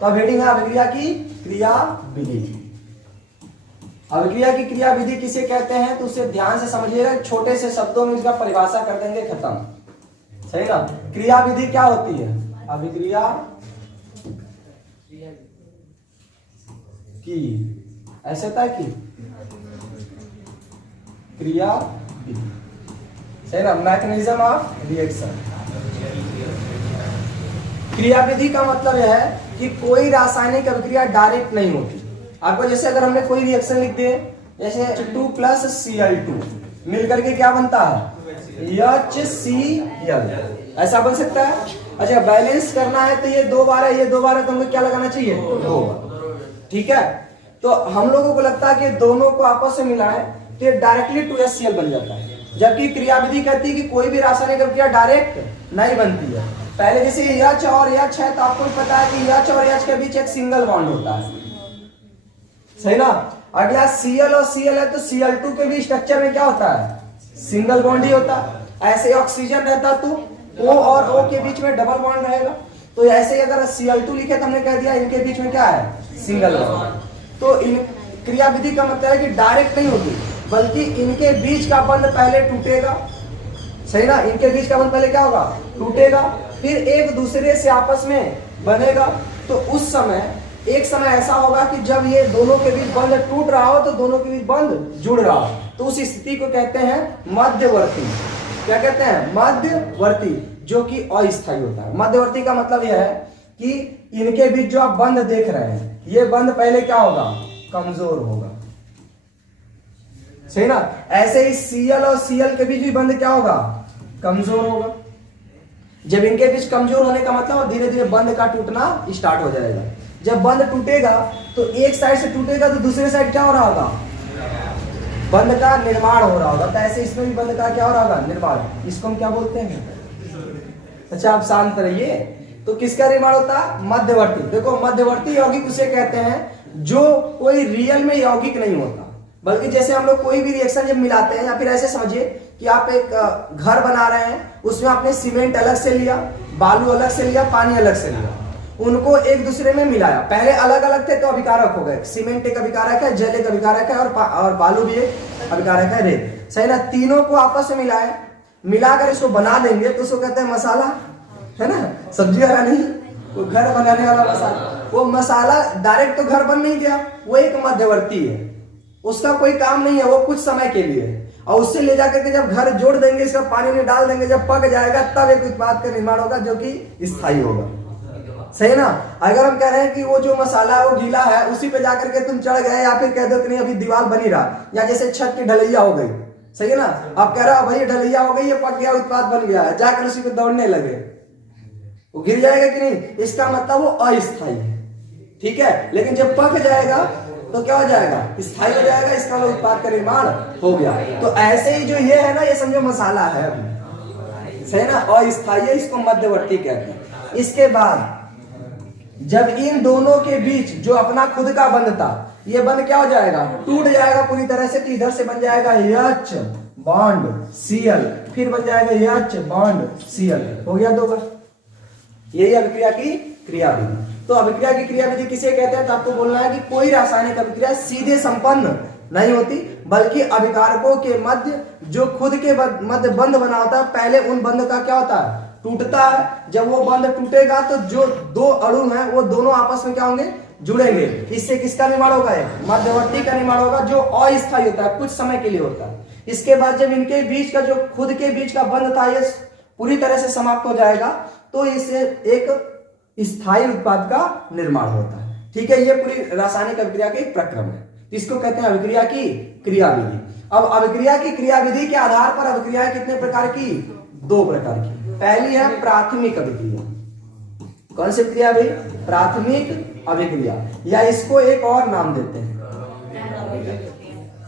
तो अब हेडिंग है अभिक्रिया की क्रियाविधि। अभिक्रिया की क्रियाविधि किसे कहते हैं तो उसे ध्यान से समझिएगा, छोटे से शब्दों में इसका परिभाषा कर देंगे, खत्म। सही ना। क्रियाविधि क्या होती है? अभिक्रिया की, ऐसे था कि क्रियाविधि, सही ना, मैकेनिज्म ऑफ रिएक्शन। क्रियाविधि का मतलब यह है कि कोई रासायनिक अभिक्रिया डायरेक्ट नहीं होती। आपको जैसे अगर हमने कोई रिएक्शन लिख दिए, जैसे H2 + Cl2 मिलकर के क्या बनता है? HCl, ऐसा बन सकता है। अच्छा, बैलेंस करना है तो ये 2 बार है, ये 2 बार है, तो हमें क्या लगाना चाहिए? 2 बार। ठीक है, तो हम लोगों को लगता है कि दोनों को आपस में मिलाएं तो ये डायरेक्टली 2HCl बन जाता है, जबकि क्रियाविधि कहती है कि कोई भी रासायनिक अभिक्रिया डायरेक्ट नहीं बनती है। पहले जैसे H और H है तो आपको पता है कि H और H के बीच एक सिंगल बॉन्ड होता है, सही ना। अगला Cl और Cl है तो Cl2 के भी स्ट्रक्चर में क्या होता है? सिंगल बॉन्ड ही होता है। ऐसे ऑक्सीजन रहता तो O और O के बीच में डबल बॉन्ड रहेगा। तो ऐसे ही अगर Cl2 लिखे तो हमने कह दिया इनके बीच में क्या है? Single bond. तो इन क्रियाविधि का मतलब है कि डायरेक्ट नहीं होती, बल्कि इनके बीच का बंध पहले टूटेगा, सही ना। इनके बीच का बंध पहले क्या होगा? टूटेगा, फिर एक दूसरे से आपस में बनेगा। तो उस समय एक समय ऐसा होगा कि जब ये दोनों के बीच बंध टूट रहा हो तो दोनों के बीच बंध जुड़ रहा हो, तो उस स्थिति को कहते हैं मध्यवर्ती। क्या कहते हैं? मध्यवर्ती, जो कि अस्थायी होता है। मध्यवर्ती का मतलब यह है कि इनके बीच जो आप बंध देख रहे हैं, ये बंध पहले क्या होगा? कमजोर होगा, सही ना। ऐसे ही Cl और Cl के बीच भी बंध क्या होगा? कमजोर होगा। जब इनके बीच कमजोर होने का मतलब धीरे धीरे बंध का टूटना स्टार्ट हो जाएगा। जब बंध टूटेगा तो एक साइड से टूटेगा तो दूसरे साइड क्या हो रहा होगा? बंध का निर्माण हो रहा होगा। तो ऐसे इसमें भी बंध का क्या हो रहा होगा? निर्माण। इसको हम क्या बोलते हैं? अच्छा, आप शांत रहिए। तो किसका निर्माण होता है? मध्यवर्ती। देखो, मध्यवर्ती यौगिक उसे कहते हैं जो कोई रियल में यौगिक नहीं होता, बल्कि जैसे हम लोग कोई भी रिएक्शन जब मिलाते हैं, या फिर ऐसे समझिए कि आप एक घर बना रहे हैं, उसमें आपने सीमेंट अलग से लिया, बालू अलग से लिया, पानी अलग से लिया, उनको एक दूसरे में मिलाया। पहले अलग अलग थे तो अभिकारक हो गए। सीमेंट एक अभिकारक है, जल एक अभिकारक है, और बालू भी एक अभिकारक है, रेत, सही ना। तीनों को आपस में मिलाए, मिलाकर इसको बना देंगे तो उसको कहते हैं मसाला, है ना। सब्जी वाला नहीं, वो घर बनाने वाला मसाला। वो मसाला डायरेक्ट तो घर बन नहीं गया, वो एक मध्यवर्ती है, उसका कोई काम नहीं है, वो कुछ समय के लिए है। और उससे ले जाकर के जब घर जोड़ देंगे, इसका पानी में डाल देंगे, जब पक जाएगा तब एक उत्पाद का निर्माण होगा जो कि स्थायी होगा, सही ना। अगर हम कह रहे हैं कि वो जो मसाला है वो गीला है, उसी पे जाकर के तुम चढ़ गए, या फिर कह दो कि नहीं अभी दीवार बनी रहा, या जैसे छत की ढलैया हो गई, सही है ना। आप कह रहे हो भाई ढलैया हो गई, ये पक गया, उत्पाद बन गया है, जाकर उसी पे दौड़ने लगे, वो गिर जाएगा कि नहीं? इसका मतलब वो अस्थायी है, ठीक है। लेकिन जब पक जाएगा तो क्या हो जाएगा? स्थायी हो जाएगा, इसका उत्पाद का निर्माण हो गया। तो ऐसे ही जो ये है ना, ये समझो मसाला है, सही ना, अस्थायी है, इसको मध्यवर्ती कहते हैं। इसके बाद जब इन दोनों के बीच जो अपना खुद का बंध था, ये बंध क्या हो जाएगा? टूट जाएगा पूरी तरह से। तो इधर से बन जाएगा H बॉन्ड Cl, फिर बन जाएगा H बॉन्ड Cl, हो गया 2 बार। यही अभिक्रिया की क्रियाविधि। तो अभिक्रिया की क्रियाविधि किसे कहते हैं? तो आपको बोलना है कि कोई रासायनिक अभिक्रिया सीधे संपन्न नहीं होती, बल्कि अभिकारकों के मध्य जो खुद के मध्य बंध बना होता है, पहले उन बंध का क्या होता है? टूटता है। जब वो बंध टूटेगा तो जो 2 अणु हैं वो दोनों आपस में क्या होंगे? जुड़ेंगे। इससे किसका निर्माण होगा? मध्यवर्ती का निर्माण होगा, जो अस्थायी होता है, कुछ समय के लिए होता है। इसके बाद जब इनके बीच का जो खुद के बीच का बंध था ये पूरी तरह से समाप्त हो जाएगा, तो इससे एक स्थायी उत्पाद का निर्माण होता है, ठीक है। ये पूरी रासायनिक अभिक्रिया के एक प्रक्रम है, तो इसको कहते हैं अभिक्रिया की क्रियाविधि। अब अभिक्रिया की क्रियाविधि के आधार पर अभिक्रियाएं कितने प्रकार की? 2 प्रकार की। पहली है प्राथमिक अभिक्रिया। कौन सी क्रिया भाई? प्राथमिक अभिक्रिया, या इसको एक और नाम देते हैं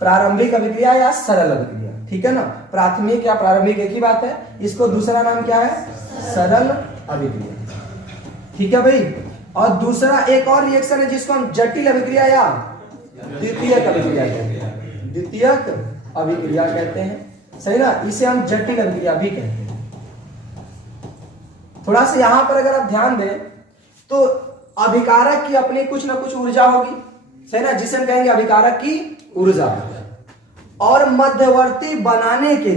प्रारंभिक अभिक्रिया या सरल अभिक्रिया, ठीक है ना। प्राथमिक या प्रारंभिक एक ही बात है। इसको दूसरा नाम क्या है? सरल अभिक्रिया, ठीक है भाई। और दूसरा एक और रिएक्शन है जिसको हम जटिल अभिक्रिया या द्वितीयक अभिक्रिया कहते हैं। द्वितीयक अभिक्रिया कहते हैं, सही ना। इसे हम जटिल अभिक्रिया भी कहते हैं। थोड़ा सा यहां पर अगर आप ध्यान दें तो अभिकारक की अपनी कुछ ना कुछ ऊर्जा होगी, सही ना, जिसे हम कहेंगे अभिकारक की ऊर्जा। और मध्यवर्ती बनाने के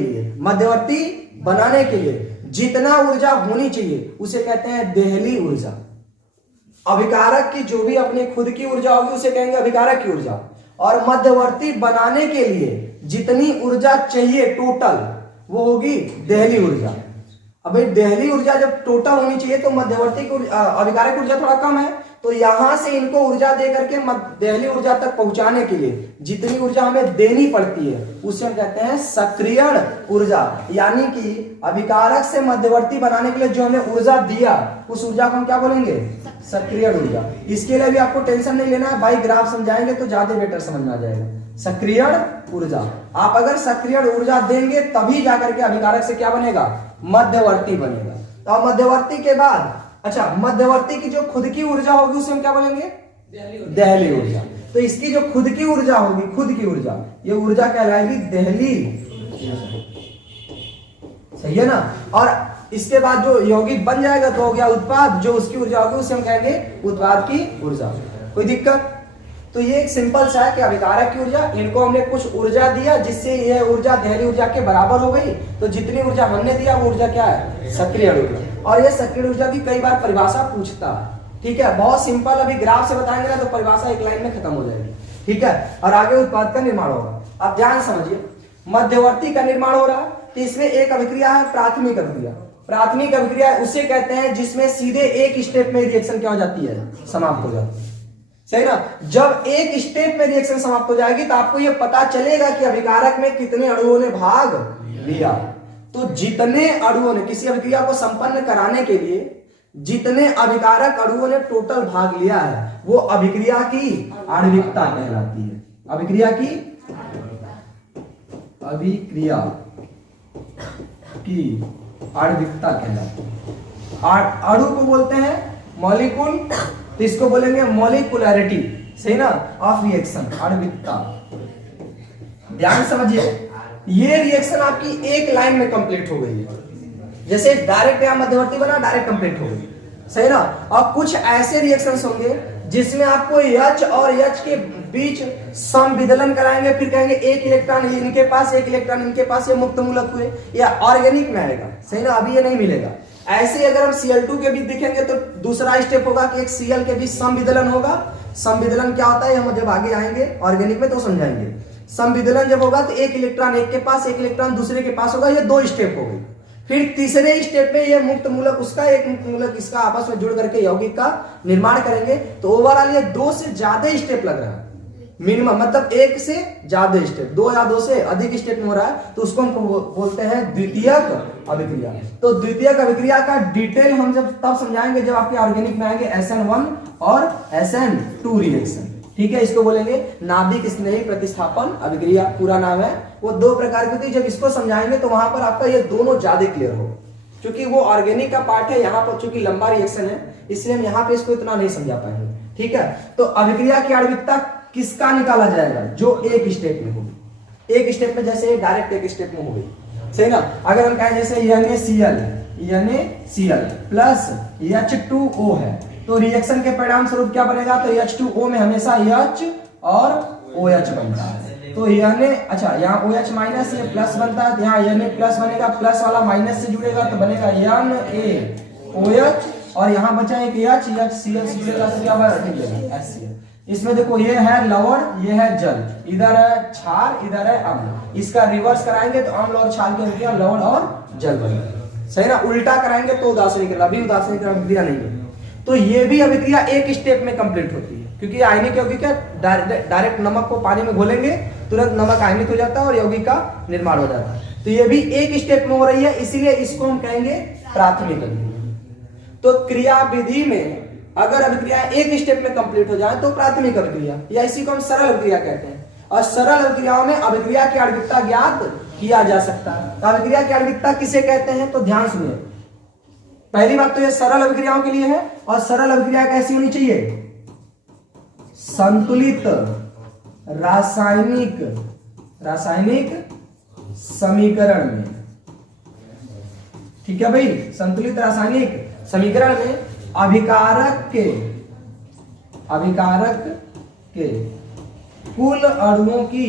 लिए जितना ऊर्जा होनी चाहिए उसे कहते हैं देहली ऊर्जा। अभिकारक की जो भी अपनी खुद की ऊर्जा होगी उसे कहेंगे अभिकारक की ऊर्जा, और मध्यवर्ती बनाने के लिए जितनी ऊर्जा चाहिए टोटल वो होगी देहली ऊर्जा। अब भाई देहली ऊर्जा जब टोटल होनी चाहिए तो मध्यवर्ती की अभिकारक ऊर्जा थोड़ा कम है, तो यहां से इनको ऊर्जा दे करके देहली ऊर्जा तक पहुंचाने के लिए जितनी ऊर्जा हमें देनी पड़ती है उसे हम कहते हैं सक्रियण ऊर्जा। यानी कि अभिकारक से मध्यवर्ती बनाने के लिए जो हमें ऊर्जा दिया उस ऊर्जा को हम क्या बोलेंगे, सक्रियण ऊर्जा। इसके लिए भी आपको टेंशन नहीं लेना है भाई, ग्राफ समझाएंगे तो ज्यादा बेटर समझ में आ जाएगा। सक्रियण ऊर्जा, आप अगर सक्रियण ऊर्जा देंगे तभी जाकर के अभिकारक से क्या बनेगा, मध्यवर्ती बनेगा। तो मध्यवर्ती के बाद अच्छा मध्यवर्ती की जो खुद की ऊर्जा होगी उसे हम क्या बोलेंगे, देहली ऊर्जा। तो इसकी जो खुद की ऊर्जा होगी, खुद की ऊर्जा, ये ऊर्जा कहलाएगी देहली, सही है ना। और इसके बाद जो यौगिक बन जाएगा तो हो गया उत्पाद, जो उसकी ऊर्जा होगी उसे हम कहेंगे उत्पाद की ऊर्जा। कोई दिक्कत? तो ये एक सिंपल सा है कि अभिकारक की ऊर्जा, इनको हमने कुछ ऊर्जा दिया जिससे यह ऊर्जा देहली ऊर्जा के बराबर हो गई, तो जितनी ऊर्जा हमने दिया वो ऊर्जा क्या है, सक्रिय ऊर्जा। और ये सक्रिय ऊर्जा की कई बार परिभाषा पूछता है, ठीक है, बहुत सिंपल, अभी ग्राफ से बताएंगे ना तो परिभाषा एक लाइन में खत्म हो जाएगी, ठीक है। और आगे उत्पाद का निर्माण होगा। अब ध्यान समझिए, मध्यवर्ती का निर्माण हो रहा है तो इसमें एक अभिक्रिया है प्राथमिक अभिक्रिया। प्राथमिक अभिक्रिया उसे कहते हैं जिसमें सीधे एक स्टेप में रिएक्शन क्या हो जाती है, समाप्त हो जाती है, सही ना। जब एक स्टेप में रिएक्शन समाप्त हो जाएगी तो आपको यह पता चलेगा कि अभिकारक में कितने अणुओं ने भाग लिया। तो जितने अणुओं ने किसी अभिक्रिया को संपन्न कराने के लिए जितने अभिकारक अणुओं ने टोटल भाग लिया है वो अभिक्रिया की आणविकता कहलाती है। अभिक्रिया की आणविकता कहलाती है। अणु को बोलते हैं मॉलिक्यूल, तो इसको बोलेंगे मॉलिक्युलैरिटी, सही ना, ऑफ रिएक्शन, आणविकता। ध्यान समझिए, ये रिएक्शन आपकी एक लाइन में कंप्लीट हो गई है, जैसे डायरेक्ट यहां मध्यवर्ती बना, डायरेक्ट कंप्लीट हो गई, सही ना। अब कुछ ऐसे रिएक्शंस होंगे जिसमें आपको H और H के बीच संविदलन कराएंगे, फिर कहेंगे एक इलेक्ट्रॉन इनके पास, एक इलेक्ट्रॉन इनके पास, ये मुक्त मूलक हुए, या ऑर्गेनिक में आएगा, सही ना, अभी ये नहीं मिलेगा। ऐसे ही अगर हम Cl2 के बीच दिखेंगे तो दूसरा स्टेप होगा कि एक Cl के बीच संविदलन होगा। संविदलन क्या होता है हम जब आगे आएंगे ऑर्गेनिक में तो समझाएंगे। संविदलन जब होगा तो एक इलेक्ट्रॉन एक के पास, एक इलेक्ट्रॉन दूसरे के पास होगा, ये दो स्टेप हो गई। फिर तीसरे स्टेप में ये मुक्त मूलक उसका, एक मुक्त मूलक इसका आपस में जुड़ करके यौगिक का निर्माण करेंगे। तो ओवरऑल ये 2 से ज्यादा स्टेप लग रहा है, मिनिमम, मतलब 1 से ज्यादा स्टेप, 2 या 2 से अधिक स्टेप में हो रहा है, तो उसको हम बोलते हैं द्वितीयक अभिक्रिया। तो द्वितीयक अभिक्रिया का डिटेल हम जब तब समझाएंगे जब आपके ऑर्गेनिक में आएंगे SN1 और SN2 रिएक्शन, ठीक है। इसको बोलेंगे नाभिक स्नेही प्रतिस्थापन अभिक्रिया, पूरा नाम है। वो 2 प्रकार की होती है, जब इसको समझाएंगे तो वहां पर आपका ये दोनों ज्यादा क्लियर हो, क्योंकि वो ऑर्गेनिक का पार्ट है, यहाँ पर चूंकि लंबा रिएक्शन है इसलिए हम यहाँ पे इसको इतना नहीं समझा पाएंगे, ठीक है। तो अभिक्रिया की आणविकता किसका निकाला जाएगा, जो एक स्टेप में होगी। एक स्टेप में जैसे डायरेक्ट एक स्टेप में हो गई, सही ना। अगर हम कहें जैसे NaCl प्लस H2O है तो रिएक्शन के परिणाम स्वरूप क्या बनेगा, तो H2O में हमेशा H और OH बनता है। तो अच्छा यहाँ OH माइनस, ये प्लस बनता है, यहाँ Na प्लस बनेगा, प्लस वाला माइनस से जुड़ेगा तो बनेगा NaOH, और यहाँ बचा एक HCl। इसमें देखो ये है लवण, ये है जल, इधर है क्षार, इधर है अम्ल। इसका रिवर्स कराएंगे तो अम्ल और क्षार की अभिक्रिया लवण और जल बनेगा, सही ना। उल्टा कराएंगे तो उदासीन क्रिया, अभी उदासीन अभिक्रिया नहीं है। तो ये भी अभिक्रिया एक स्टेप में कंप्लीट होती है, क्योंकि आयनिक यौगिक है, डायरेक्ट नमक को पानी में घोलेंगे तुरंत नमक आयनिक हो जाता है और यौगिक का निर्माण हो जाता है। तो ये भी एक स्टेप में हो रही है, इसीलिए इसको हम कहेंगे प्राथमिक अभिक्रिया। तो क्रिया विधि में अगर अभिक्रिया एक स्टेप में कंप्लीट हो जाए तो प्राथमिक अभिक्रिया, या इसी को हम सरल अभिक्रिया कहते हैं। और सरल अभिक्रियाओं में अभिक्रिया की आणविकता ज्ञात किया जा सकता है। तो अभिक्रिया की आणविकता किसे कहते हैं, तो ध्यान सुनिए। पहली बात तो ये सरल अभिक्रियाओं के लिए है, और सरल अभिक्रिया कैसी होनी चाहिए, संतुलित रासायनिक समीकरण में, ठीक है भाई। संतुलित रासायनिक समीकरण में अभिकारक के अभिकारक के कुल अणुओं की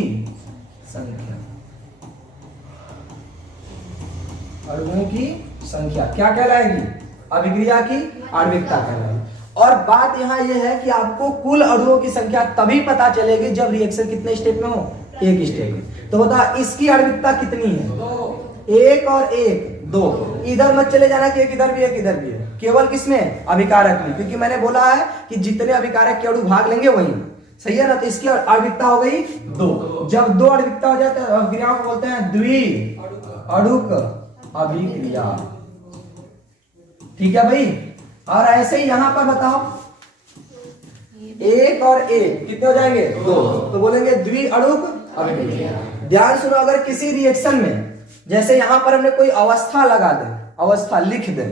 संख्या, अणुओं की संख्या क्या कहलाएगी? अभिक्रिया की आणविकता कहलाएगी। और बात यहाँ ये है कि आपको कुल अणुओं की संख्या तभी पता चलेगी जब रिएक्शन कितने स्टेप में हो? एक स्टेप में। तो बता इसकी आणविकता कितनी है? एक और एक, दो। इधर मत चले जाना कि एक इधर भी एक इधर भी है, केवल किसमें? अभिकारक में, क्योंकि मैंने बोला है कि जितने अभिकारक के अणु भाग लेंगे वही, सही है ना। तो इसकी आणविकता हो गई 2। जब 2 आणविकता हो जाता है अभिक्रियाओं को बोलते हैं द्वि अणुक अभिक्रिया, ठीक है भाई। और ऐसे ही यहां पर बताओ, एक और एक कितने हो जाएंगे? 2, तो बोलेंगे द्वि अणुक अभिक्रिया। ध्यान सुनो, अगर किसी रिएक्शन में जैसे यहां पर हमने कोई अवस्था लगा दे, अवस्था लिख दे,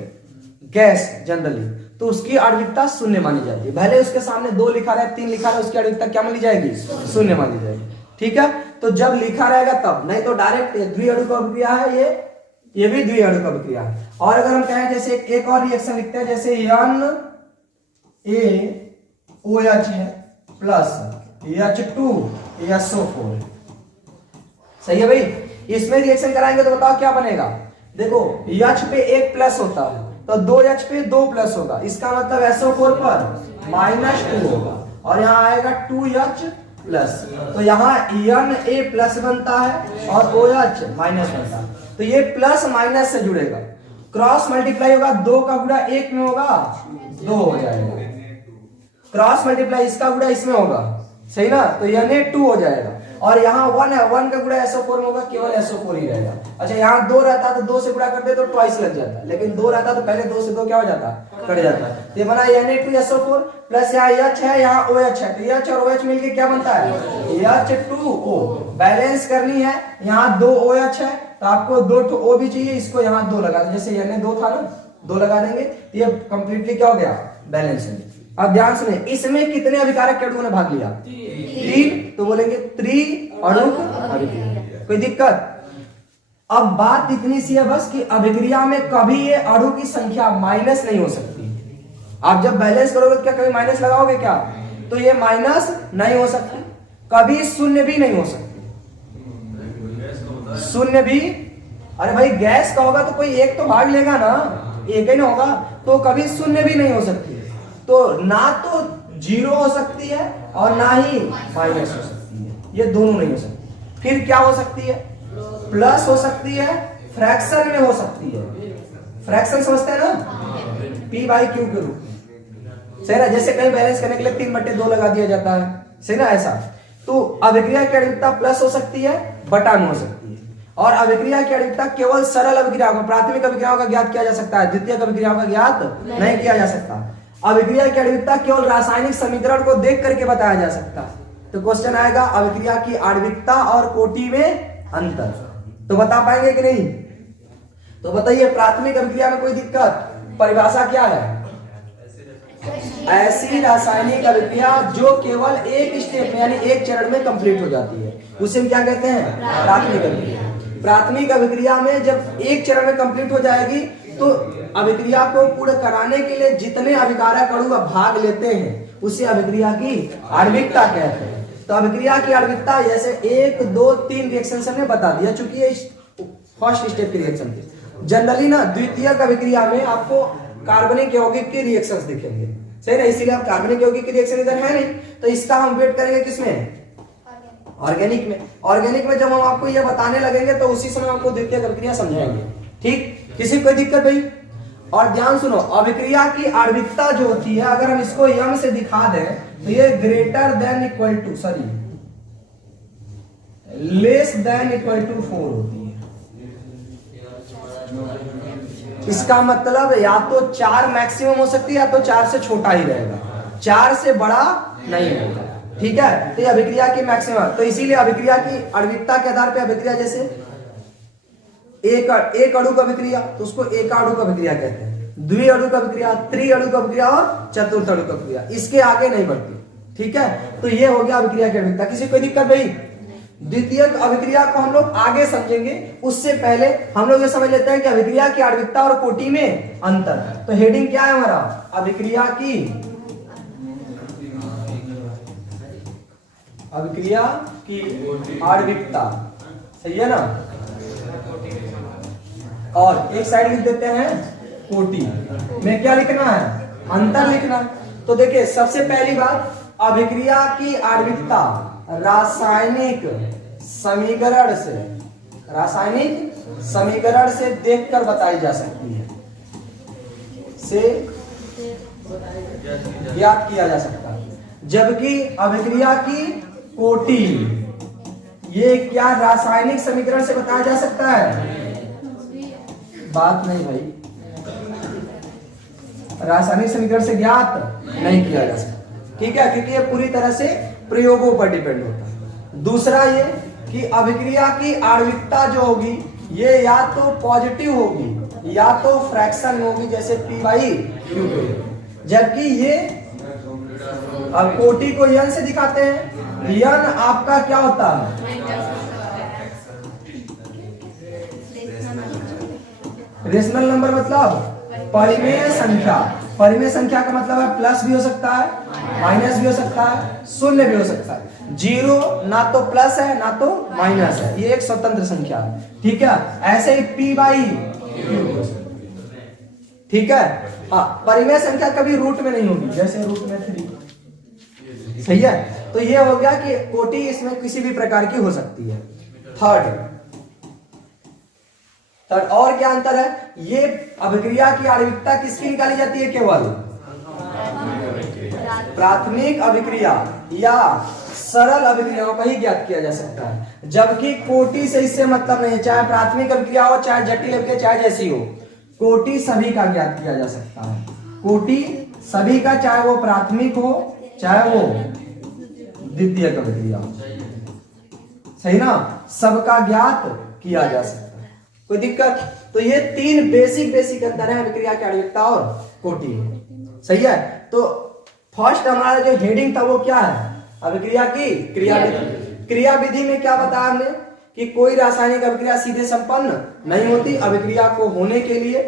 गैस जनरली, तो उसकी आणविकता 0 मानी जाती है। भले उसके सामने 2 लिखा रहे, 3 लिखा रहे, उसकी आणविकता क्या मानी जाएगी? 0 मानी जाएगी, ठीक है। तो जब लिखा रहेगा तब, नहीं तो डायरेक्ट द्वि अणुक अभिक्रिया है ये भी द्वि अणुक अभिक्रिया है। और अगर हम कहें जैसे एक और रिएक्शन लिखते हैं, जैसे NaOH है प्लस H2SO4, सही है भाई। इसमें रिएक्शन कराएंगे तो बताओ क्या बनेगा? देखो H पे 1 प्लस होता है तो 2H पे 2 प्लस होगा, इसका मतलब SO4 पर -2 होगा, और यहाँ आएगा 2H प्लस। तो यहाँ Na प्लस बनता है और OH माइनस बनता है। तो ये प्लस माइनस से जुड़ेगा, क्रॉस मल्टीप्लाई होगा, 2 का गुणा 1 में होगा 2 हो जाएगा, क्रॉस मल्टीप्लाई इसका गुणा इसमें होगा, सही ना। तो Na2 हो जाएगा, और यहाँ 1 है, 1 का गुणा SO4 में होगा, केवल SO4 ही रहेगा। अच्छा यहाँ 2 रहता तो 2 से गुणा करते तो ट्वाइस लग जाता, लेकिन 2 रहता तो पहले 2 से 2 क्या हो जाता? कट जाता। तो ये बना Na2SO4 प्लस यहाँ H है, यहाँ OH है, तो H और OH मिलके क्या बनता है? H2O। बैलेंस करनी है, यहाँ 2 OH है तो आपको 2 O भी चाहिए, इसको यहाँ 2 लगा दो, जैसे Na2 था ना, 2 लगा देंगे, ये कंप्लीटली क्या हो गया? बैलेंस है। अब ध्यान सुने, इसमें कितने अभिकारक के अणुओं ने भाग लिया? 3, तो बोलेंगे त्रि अणुक अभिक्रिया। कोई दिक्कत? अब बात इतनी सी है बस कि अभिक्रिया में कभी ये अणु की संख्या माइनस नहीं हो सकती। आप जब बैलेंस करोगे तो क्या कभी माइनस लगाओगे क्या? तो ये माइनस नहीं हो सकती, कभी शून्य भी नहीं हो सकती, शून्य भी। अरे भाई गैस का होगा तो कोई एक तो भाग लेगा ना, एक ही ना होगा, तो कभी शून्य भी नहीं हो सकती। तो ना तो 0 हो सकती है और ना ही माइनस हो सकती है, ये दोनों नहीं हो सकती। फिर क्या हो सकती है? प्लस हो सकती है, फ्रैक्शन में हो सकती है। फ्रैक्शन समझते हैं ना, P/Q के रूप में, सही ना। जैसे कहीं बैलेंस करने के लिए 3/2 लगा दिया जाता है, सही ना, ऐसा। तो अभिक्रिया की आणविकता प्लस हो सकती है, बटा में हो सकती है। और अभिक्रिया की आणविकता केवल सरल अभिक्रियाओं का, प्राथमिक अभिक्रियाओं का ज्ञात किया जा सकता है, द्वितीयक अभिक्रियाओं का ज्ञात नहीं किया जा सकता। अभिक्रिया की आणविकता केवल रासायनिक समीकरण को देख करके बताया जा सकता है। तो क्वेश्चन आएगा अभिक्रिया की आणविकता और कोटि में अंतर, तो बता पाएंगे कि नहीं? तो बताइए प्राथमिक अभिक्रिया में कोई दिक्कत? परिभाषा क्या है? ऐसी रासायनिक अभिक्रिया जो केवल एक स्टेप में यानी एक चरण में कंप्लीट हो जाती है, उसे हम क्या कहते हैं? प्राथमिक अभिक्रिया। प्राथमिक अभिक्रिया में जब एक चरण में कंप्लीट हो जाएगी तो अभिक्रिया को पूर्ण कराने के लिए जितने अभिकारक अणु भाग लेते हैं उसे अभिक्रिया की आणविकता कहते हैं। तो अभिक्रिया की आणविकता जैसे 1, 2, 3 रिएक्शन हमने बता दिया, चूंकि ये फर्स्ट स्टेप की रिएक्शन थी। जनरली ना द्वितीयक अभिक्रिया में आपको कार्बनिक यौगिक के रिएक्शंस दिखेंगे, सही ना, इसीलिए आप कार्बनिक यौगिक के रिएक्शन इधर है नहीं, तो इसका हम वेट करेंगे किसमें? ऑर्गेनिक में। ऑर्गेनिक में जब हम आपको ये बताने लगेंगे तो उसी समय आपको द्वितीयक अभिक्रिया समझाएंगे, ठीक? किसी कोई दिक्कत भाई? और ध्यान सुनो, अभिक्रिया की आणविकता जो होती है, अगर हम इसको यम से दिखा दें तो ये greater than equal to, sorry less than equal to 4 होती है। इसका मतलब या तो 4 मैक्सिमम हो सकती है या तो 4 से छोटा ही रहेगा, 4 से बड़ा नहीं होगा, ठीक है। तो ये अभिक्रिया की मैक्सिमम, तो इसीलिए अभिक्रिया की आणविकता के आधार पर अभिक्रिया जैसे एक अणु का अभिक्रिया तो उसको एक अणु का अभिक्रिया कहते हैं, द्वि अणु का अभिक्रिया, त्रि अणु का अभिक्रिया और चतुर्थ अणु का अभिक्रिया, इसके आगे नहीं बढ़ती, ठीक है। तो ये हो गया अभिक्रिया की आणविकता। किसी कोई दिक्कत भाई? द्वितीयक अभिक्रिया को हम लोग आगे समझेंगे, उससे पहले हम लोग ये समझ लेते हैं कि अभिक्रिया की आणविकता और कोटि में अंतर। तो हेडिंग क्या है हमारा? अभिक्रिया की अभिक्रिया की आणविकता, सही है ना। और एक साइड लिख देते हैं कोटि में क्या लिखना है, अंतर लिखना है। तो देखिए सबसे पहली बात, अभिक्रिया की आणविकता रासायनिक समीकरण से देखकर बताई जा सकती है, से ज्ञात किया जा सकता है। जबकि अभिक्रिया की कोटि ये क्या रासायनिक समीकरण से बताया जा सकता है, बात नहीं भाई, रासायनिक समीकरण से ज्ञात नहीं किया जा सकता, ठीक है, क्योंकि ये पूरी तरह से प्रयोगों पर डिपेंड होता है। दूसरा ये कि अभिक्रिया की आणविकता जो होगी ये या तो पॉजिटिव होगी या तो फ्रैक्शन में होगी, जैसे P/Q, जबकि ये अब कोटि को n से दिखाते हैं, n आपका क्या होता है, रेशनल नंबर मतलब परिमेय संख्या। परिमेय संख्या का मतलब है प्लस भी हो सकता है, माइनस भी हो सकता है, शून्य भी हो सकता है। जीरो ना तो प्लस है ना तो माइनस है, ये एक स्वतंत्र संख्या है, ठीक है। ऐसे ही P/Q, ठीक है। हाँ, परिमेय संख्या कभी रूट में नहीं होगी, जैसे रूट में 3, सही है। तो ये हो गया कि कोटि इसमें किसी भी प्रकार की हो सकती है। थर्ड और क्या अंतर है, ये अभिक्रिया की आणविकता किसकी निकाली जाती है, केवल प्राथमिक अभिक्रिया या सरल अभिक्रियाओं का ही ज्ञात किया जा सकता है। जबकि कोटि से इससे मतलब नहीं, चाहे प्राथमिक अभिक्रिया हो, चाहे जटिल अभिक्रिया, चाहे जैसी हो, कोटि सभी का ज्ञात किया जा सकता है। कोटि सभी का, चाहे वो प्राथमिक हो चाहे वो द्वितीयक अभिक्रिया हो, सही ना, सबका ज्ञात किया जा सकता है, कोई दिक्कत। तो ये तीन बेसिक अंतर है अभिक्रिया की आणविकता और कोटि में, सही है। तो फर्स्ट हमारा जो हेडिंग था वो क्या है, अभिक्रिया की क्रियाविधि। क्रियाविधि में क्या बताया हमने कि कोई रासायनिक अभिक्रिया सीधे संपन्न नहीं होती। अभिक्रिया को होने के लिए,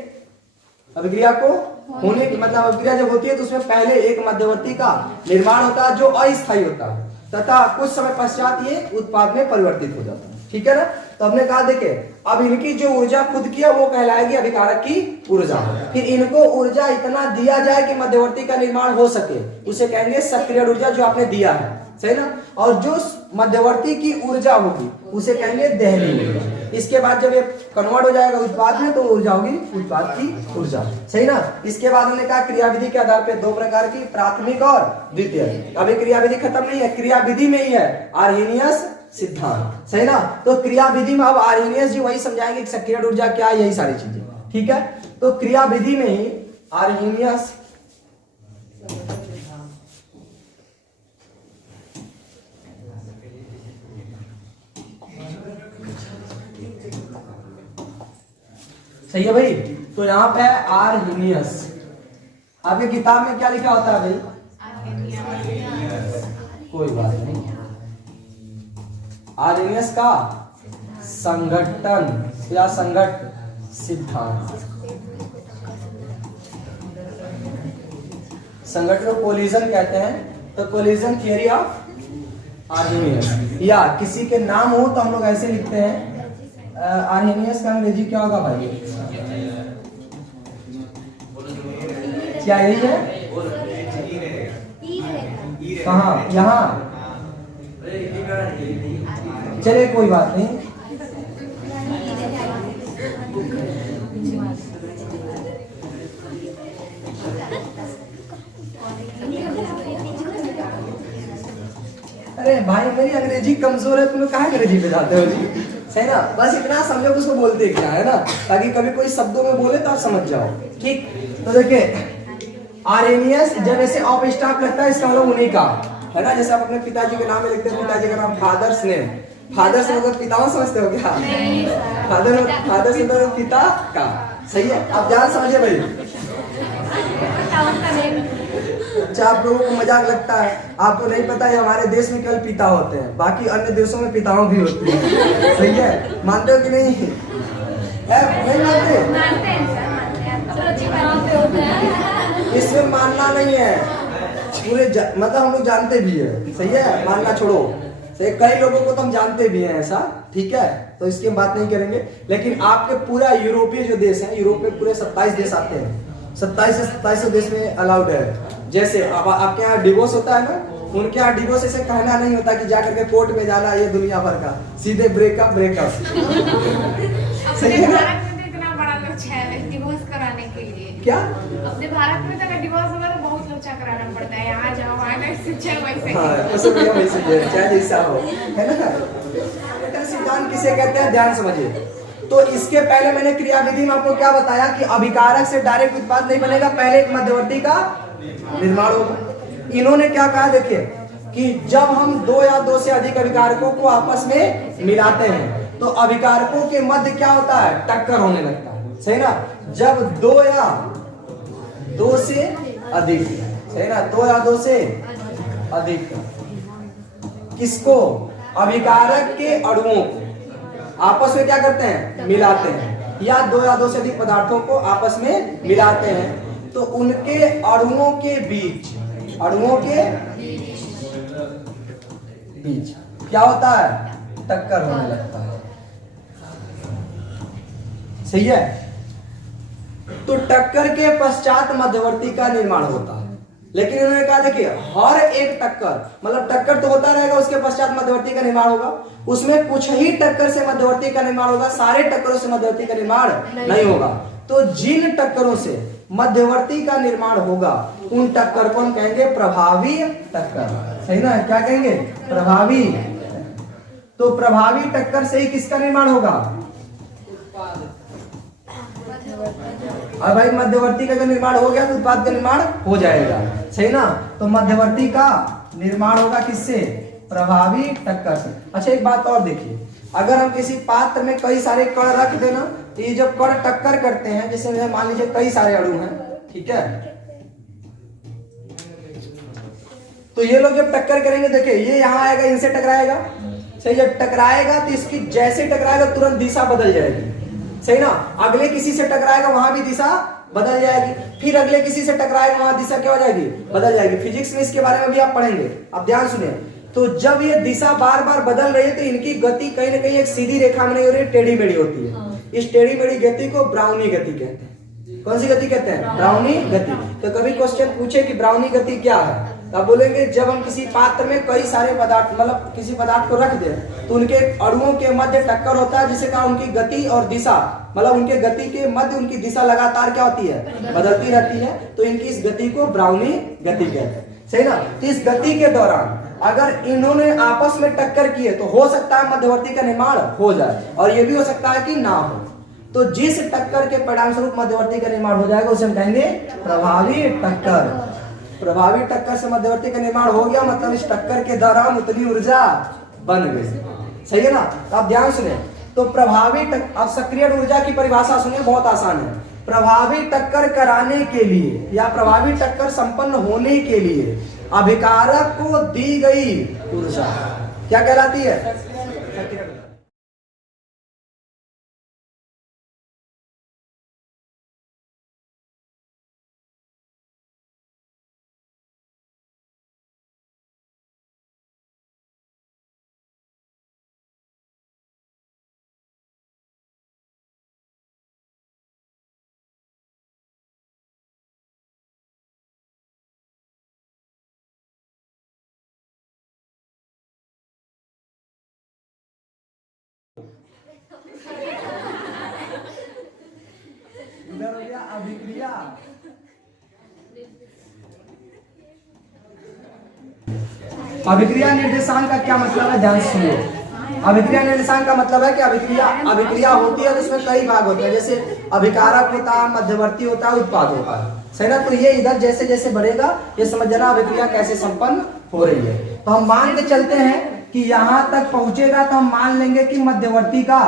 अभिक्रिया को होने की मतलब अभिक्रिया जब होती है तो उसमें पहले एक मध्यवर्ती का निर्माण होता है जो अस्थायी होता है तथा कुछ समय पश्चात ये उत्पाद में परिवर्तित हो जाता है, ठीक है ना। तो हमने कहा देखे, अब इनकी जो ऊर्जा खुद की है वो कहलाएगी अभिकारक की ऊर्जा। फिर इनको ऊर्जा इतना दिया जाए कि मध्यवर्ती का निर्माण हो सके, उसे कहेंगे सक्रिय ऊर्जा, जो आपने दिया है, सही ना। और जो मध्यवर्ती की ऊर्जा होगी उसे कहेंगे दहली ऊर्जा। इसके बाद जब ये कन्वर्ट हो जाएगा उत्पाद में तो ऊर्जा होगी उत्पाद की ऊर्जा, सही ना। इसके बाद हमने कहा क्रियाविधि के आधार पर दो प्रकार की, प्राथमिक और द्वितीय। अभी क्रियाविधि खत्म नहीं है, क्रियाविधि में ही है आर्हेनियस सिद्धांत, सही ना। तो क्रियाविधि में अब आर्हेनियस जी वही समझाएंगे कि सक्रिय ऊर्जा क्या है, यही सारी चीजें, ठीक है। तो क्रियाविधि में ही आर्हेनियस सही है भाई। तो यहाँ पे आर्हेनियस, आपके किताब में क्या लिखा होता है भाई, कोई बात नहीं, आर्हेनियस का संघटन या संघट सिद्धांत। संघटन को कोलिजन कहते हैं, तो कोलिजन थियरी ऑफ आर्हेनियस। या किसी के नाम हो तो हम लोग ऐसे लिखते हैं, आर्हेनियस का अंग्रेजी क्या होगा भाई, क्या यही है, कहाँ, यहाँ, चलिए कोई बात नहीं। अरे भाई मेरी अंग्रेजी कमजोर है, तुम लोग कहाँ अंग्रेजी पे जाते हो जी, सही ना। बस इतना समझो कि उसको बोलते क्या है ना, ताकि कभी कोई शब्दों में बोले तो आप समझ जाओ, ठीक। तो देखिए आर्हेनियस जब ऐसे ऑफ स्टॉप लगता है इसका मतलब उन्हीं का है ना। जैसे आप अपने पिताजी के नाम में लिखते हैं, पिताजी का नाम फादर्स नेम, फादर्स मतलब पिताओं समझते हो क्या, फादर्स मतलब पिता का, सही है। आप ध्यान समझिए भाई। अच्छा आप लोगों को मजाक लगता है, आपको नहीं पता है हमारे देश में केवल पिता होते हैं, बाकी अन्य देशों में पिताओं भी होते हैं, सही है। मानते हो कि नहीं, नहीं मानते, इसमें मानना नहीं है, पूरे मतलब हम लोग जानते भी है, सही है, मानना छोड़ो, सही, कई लोगों को तो हम जानते भी हैं ऐसा, ठीक है, तो इसकी हम बात नहीं करेंगे। लेकिन आपके पूरा यूरोपीय जो देश है, यूरोप में पूरे 27 देश आते हैं, 27 से 27 देश में अलाउड है। जैसे अब आपके यहाँ डिवोर्स होता है ना, उनके यहाँ डिवोर्स ऐसे कहना नहीं होता कि जाकर के कोर्ट में जाना, ये दुनिया भर का, सीधे ब्रेकअप ब्रेकअप। सही है ना? इतना बड़ा लोचा है डिवोर्स कराने के लिए। क्या अपने भारत में तो डिवोर्स होगा तो बहुत लोचा कराना पड़ता है, यहाँ जाओ वैसे वैसे। हाँ, वैसे भी वैसे ही है, चाहे जैसा हो, है ना। बेटा सिद्धांत किसे कहते हैं, ध्यान समझिए। तो इसके पहले मैंने क्रियाविधि में आपको क्या बताया कि अभिकारक से डायरेक्ट उत्पाद नहीं बनेगा, पहले एक मध्यवर्ती का निर्माण होगा। इन्होंने क्या कहा, देखिए कि जब हम दो या दो से अधिक अभिकारकों को आपस में मिलाते हैं तो अभिकारकों के मध्य क्या होता है, टक्कर होने लगता है, सही ना। जब दो या दो से अधिक, सही ना, दो या दो से अधिक किसको, अभिकारक के अणुओं को आपस में क्या करते हैं, मिलाते हैं, या दो से अधिक पदार्थों को आपस में मिलाते हैं, तो उनके अणुओं के बीच क्या होता है, टक्कर होने लगता है, सही है। तो टक्कर के पश्चात मध्यवर्ती का निर्माण होता है। लेकिन इन्होंने कहा देखिए हर एक टक्कर, मतलब टक्कर तो होता रहेगा, उसके पश्चात मध्यवर्ती का निर्माण होगा, उसमें कुछ ही टक्कर से मध्यवर्ती का निर्माण होगा, सारे टक्करों से मध्यवर्ती का निर्माण नहीं होगा। तो जिन टक्करों से मध्यवर्ती का निर्माण होगा उन टक्कर को हम कहेंगे प्रभावी टक्कर, सही ना, क्या कहेंगे, प्रभावी। तो प्रभावी टक्कर से ही किसका निर्माण होगा, अब भाई मध्यवर्ती का निर्माण हो गया तो उत्पाद का निर्माण हो जाएगा, सही ना। तो मध्यवर्ती का निर्माण होगा किससे, प्रभावी टक्कर से। अच्छा एक बात और देखिए, अगर हम किसी पात्र में कई सारे कण रख देना, तो ये जब कण टक्कर करते हैं, जैसे मान लीजिए कई सारे अणु हैं, ठीक है, तो ये लोग जब टक्कर करेंगे, देखिए ये यहाँ आएगा, इनसे टकराएगा, सही, जब टकराएगा तो इसकी जैसे टकराएगा तुरंत दिशा बदल जाएगी, सही ना। अगले किसी से टकराएगा वहां भी दिशा बदल जाएगी, फिर अगले किसी से टकराएगा वहां दिशा क्या हो जाएगी, बदल जाएगी। फिजिक्स में इसके बारे में भी आप पढ़ेंगे, आप ध्यान सुनिए। तो जब ये दिशा बार बार बदल रही है तो इनकी गति कहीं ना कहीं एक सीधी रेखा में नहीं हो रही, टेढ़ी मेढ़ी होती है। इस टेढ़ी मेढ़ी गति को ब्राउनी गति कहते हैं। कौन सी गति कहते हैं, ब्राउनी गति। तो कभी क्वेश्चन पूछे कि ब्राउनी गति क्या है, तब बोलेंगे जब हम किसी पात्र में कई सारे पदार्थ, मतलब किसी पदार्थ को रख दे तो उनके अणुओं के मध्य टक्कर होता है, जिसे कहा उनकी गति और दिशा, मतलब उनके गति के मध्य उनकी दिशा लगातार क्या होती है, बदलती रहती है, तो इनकी इस गति को ब्राउनी गति कहते हैं, सही ना। तो इस गति के दौरान अगर इन्होंने आपस में टक्कर किए तो हो सकता है मध्यवर्ती का निर्माण हो जाए, और ये भी हो सकता है कि ना हो। तो जिस टक्कर के परिणाम स्वरूप मध्यवर्ती का निर्माण हो जाएगा उसे हम कहेंगे प्रभावी टक्कर। प्रभावी टक्कर से मध्यवर्ती का निर्माण हो गया, मतलब इस टक्कर के दौरान उतनी ऊर्जा बन गई, सही है ना। तो आप ध्यान सुने, तो प्रभावी अब सक्रिय ऊर्जा की परिभाषा सुनिए, बहुत आसान है। प्रभावी टक्कर कराने के लिए या प्रभावी टक्कर संपन्न होने के लिए अभिकारक को दी गई ऊर्जा क्या कहलाती है, अभिक्रिया। अभिक्रिया निर्देशांक का क्या मतलब है, ध्यान सुनिए। अभिक्रिया निर्देशांक का मतलब है कि अभिक्रिया होती है तो इसमें कई भाग होते हैं, जैसे अभिकारक होता है, मध्यवर्ती होता है, उत्पाद होता है, सही ना। तो ये इधर जैसे जैसे बढ़ेगा ये समझ जाना अभिक्रिया कैसे संपन्न हो रही है। तो हम मान के चलते हैं कि यहाँ तक पहुंचेगा तो हम मान लेंगे कि मध्यवर्ती का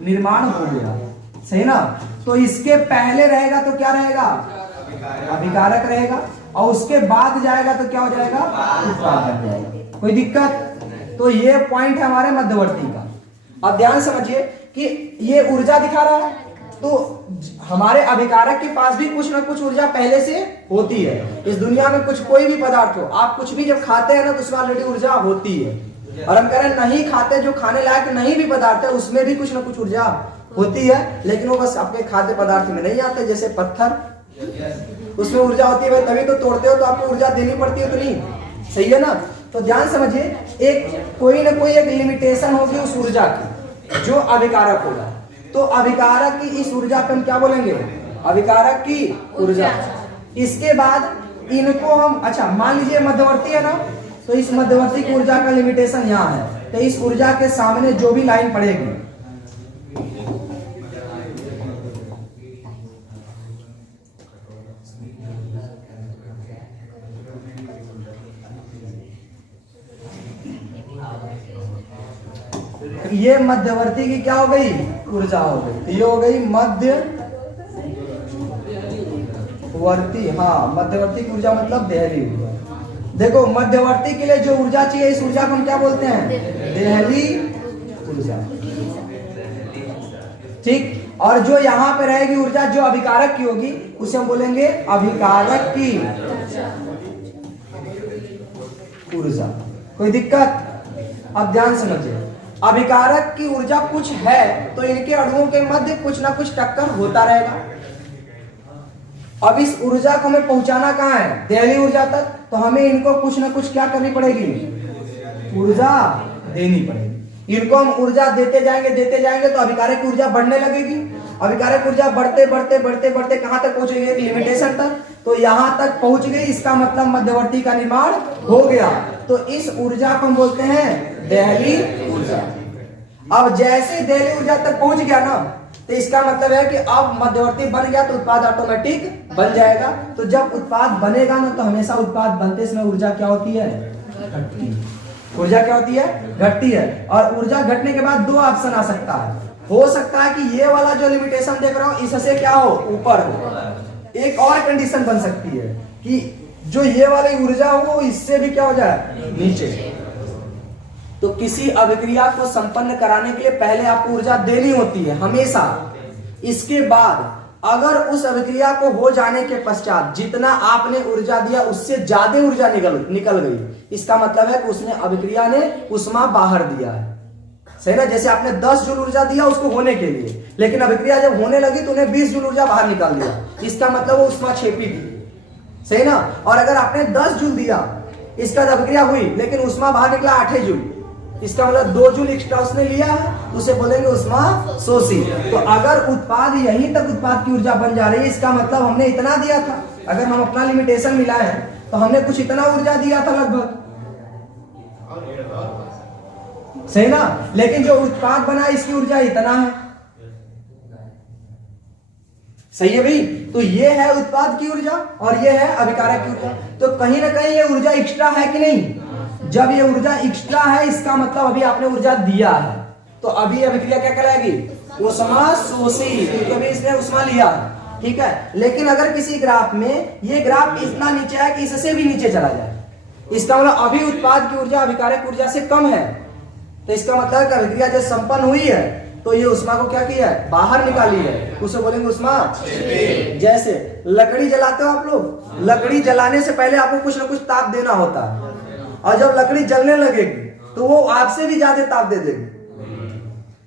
निर्माण हो गया, सही ना। तो इसके पहले रहेगा तो क्या रहेगा, अभिकारक रहेगा, और उसके बाद जाएगा तो क्या हो जाएगा, उत्पाद बन जाएगा। कोई दिक्कत, तो ये पॉइंट है हमारे मध्यवर्ती का। अब ध्यान समझिए कि ये ऊर्जा दिखा रहा है, तो हमारे अभिकारक के पास भी कुछ ना कुछ ऊर्जा पहले से होती है। इस दुनिया में कुछ कोई भी पदार्थ हो, आप कुछ भी जब खाते हैं ना तो उसमें ऑलरेडी ऊर्जा होती है, और हम कह रहे हैं नहीं खाते, जो खाने लायक नहीं भी पदार्थ है उसमें भी कुछ ना कुछ ऊर्जा होती है, लेकिन वो बस आपके खाद्य पदार्थ में नहीं आते। जैसे पत्थर, उसमें ऊर्जा होती है भाई, तभी तो तोड़ते हो तो आपको ऊर्जा देनी पड़ती है, तो नहीं, सही है ना। तो ध्यान समझिए, एक कोई ना कोई एक लिमिटेशन होगी उस ऊर्जा की जो अभिकारक होगा। तो अभिकारक की इस ऊर्जा को हम क्या बोलेंगे, अभिकारक की ऊर्जा। इसके बाद इनको हम, अच्छा मान लीजिए मध्यवर्ती है ना, तो इस मध्यवर्ती की ऊर्जा का लिमिटेशन यहाँ है, तो इस ऊर्जा के सामने जो भी लाइन पड़ेगी, ये मध्यवर्ती की क्या हो गई, ऊर्जा हो गई। तो ये हो गई मध्यवर्ती, हाँ मध्यवर्ती की ऊर्जा मतलब देहली ऊर्जा। देखो मध्यवर्ती के लिए जो ऊर्जा चाहिए, इस ऊर्जा को हम क्या बोलते हैं, देहली ऊर्जा, ठीक। और जो यहाँ पे रहेगी ऊर्जा जो अभिकारक की होगी, उसे हम बोलेंगे अभिकारक की ऊर्जा। कोई दिक्कत? अब ध्यान समझिए, अभिकारक की ऊर्जा कुछ है तो इनके अणुओं के मध्य कुछ ना कुछ टक्कर होता रहेगा। अब इस ऊर्जा को हमें पहुंचाना कहाँ है, देहली ऊर्जा तक, तो हमें इनको कुछ ना कुछ क्या करनी पड़ेगी, ऊर्जा देनी पड़ेगी। इनको हम ऊर्जा देते जाएंगे तो अभिकारक की ऊर्जा बढ़ने लगेगी। अभिकारक ऊर्जा बढ़ते बढ़ते बढ़ते बढ़ते कहां तक पहुंचेगी, एक लिमिटेशन तक, तो यहां तक पहुंच गई, इसका मतलब मध्यवर्ती का निर्माण हो गया। तो इस ऊर्जा को हम बोलते हैं देहली ऊर्जा। अब जैसे देहली ऊर्जा तक पहुंच गया ना, तो इसका मतलब है कि अब मध्यवर्ती बन गया तो उत्पाद ऑटोमेटिक बन जाएगा। तो जब उत्पाद बनेगा ना, तो हमेशा उत्पाद बनते समय ऊर्जा क्या होती है, घटती है। ऊर्जा क्या होती है, घटती है। और ऊर्जा घटने के बाद दो ऑप्शन आ सकता है, हो सकता है कि ये वाला जो लिमिटेशन देख रहा हूं इससे क्या हो, ऊपर हो। एक और कंडीशन बन सकती है कि जो ये वाली ऊर्जा हो इससे भी क्या हो जाए, नीचे। तो किसी अभिक्रिया को संपन्न कराने के लिए पहले आपको ऊर्जा देनी होती है हमेशा। इसके बाद अगर उस अभिक्रिया को हो जाने के पश्चात जितना आपने ऊर्जा दिया उससे ज्यादा ऊर्जा निकल गई, इसका मतलब है कि उसने अभिक्रिया ने उष्मा बाहर दिया है, सही ना। जैसे आपने 10 जूल ऊर्जा दिया उसको होने के लिए, लेकिन अभिक्रिया जब होने लगी तो उन्हें 20 जूल ऊर्जा बाहर निकाल दिया, इसका मतलब वो उष्मा छेपी थी, सही ना। और अगर आपने 10 जूल दिया, इसका अभिक्रिया हुई लेकिन उष्मा बाहर निकला 8 जूल, इसका मतलब 2 जूल एक्स्ट्रा उसने लिया है, तो उसे बोलेंगे उष्मा शोषी। तो अगर उत्पाद यहीं तक उत्पाद की ऊर्जा बन जा रही है, इसका मतलब हमने इतना दिया था। अगर हम अपना लिमिटेशन मिलाए हैं तो हमने कुछ इतना ऊर्जा दिया था लगभग, सही ना। लेकिन जो उत्पाद बना इसकी ऊर्जा इतना है, सही है भाई। तो ये है उत्पाद की ऊर्जा और ये है अभिकारक की ऊर्जा। तो कहीं ना कहीं ये ऊर्जा एक्स्ट्रा है कि नहीं। जब ये ऊर्जा एक्स्ट्रा है इसका मतलब अभी आपने ऊर्जा दिया है, तो अभी अभिक्रिया क्या कहलाएगी, उष्मा शोषी, क्योंकि अभी इसने उष्मा लिया, ठीक है। लेकिन अगर किसी ग्राफ में ये ग्राफ इतना नीचे है कि इससे भी नीचे चला जाए, इसका मतलब अभी उत्पाद की ऊर्जा अभिकारक ऊर्जा से कम है, तो इसका मतलब है कि अभिक्रिया जब संपन्न हुई है तो ये उष्मा को क्या किया है, बाहर निकाली है, उसे बोलेंगे उष्मा। जैसे लकड़ी जलाते हो आप लोग, लकड़ी जलाने से पहले आपको कुछ ना कुछ ताप देना होता है, और जब लकड़ी जलने लगेगी तो वो आपसे भी ज्यादा ताप दे देगी।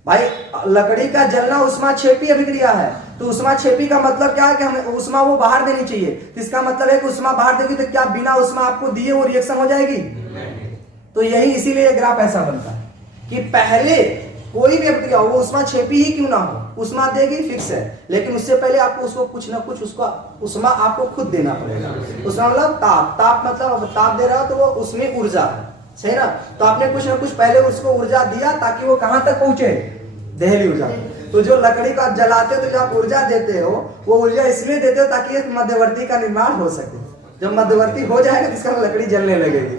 भाई लकड़ी का जलना उष्मा छेपी अभिक्रिया है, तो उष्मा छेपी का मतलब क्या है कि हमें उष्मा वो बाहर देनी चाहिए। तो इसका मतलब है कि उष्मा बाहर देगी तो क्या बिना उष्मा आपको दिए वो रिएक्शन हो जाएगी। तो यही इसीलिए ये ग्राफ ऐसा बनता है कि पहले कोई भी अभिक्रिया हो वो उष्मा छेपी ही क्यों ना हो, उष्मा देगी फिक्स है, लेकिन उससे पहले आपको उसको कुछ ना कुछ उसको उष्मा आपको खुद देना पड़ेगा। उष्मा मतलब ताप, ताप मतलब ताप दे रहा हो तो वो उसमें ऊर्जा है, सही ना। तो आपने कुछ ना कुछ पहले उसको ऊर्जा दिया ताकि वो कहां तक पहुंचे, देहली ऊर्जा। तो जो लकड़ी का जलाते हो तो जो आप ऊर्जा देते हो वो ऊर्जा इसलिए देते हो ताकि एक मध्यवर्ती का निर्माण हो सके। जब मध्यवर्ती हो जाएगा तो इसका लकड़ी जलने लगेगी,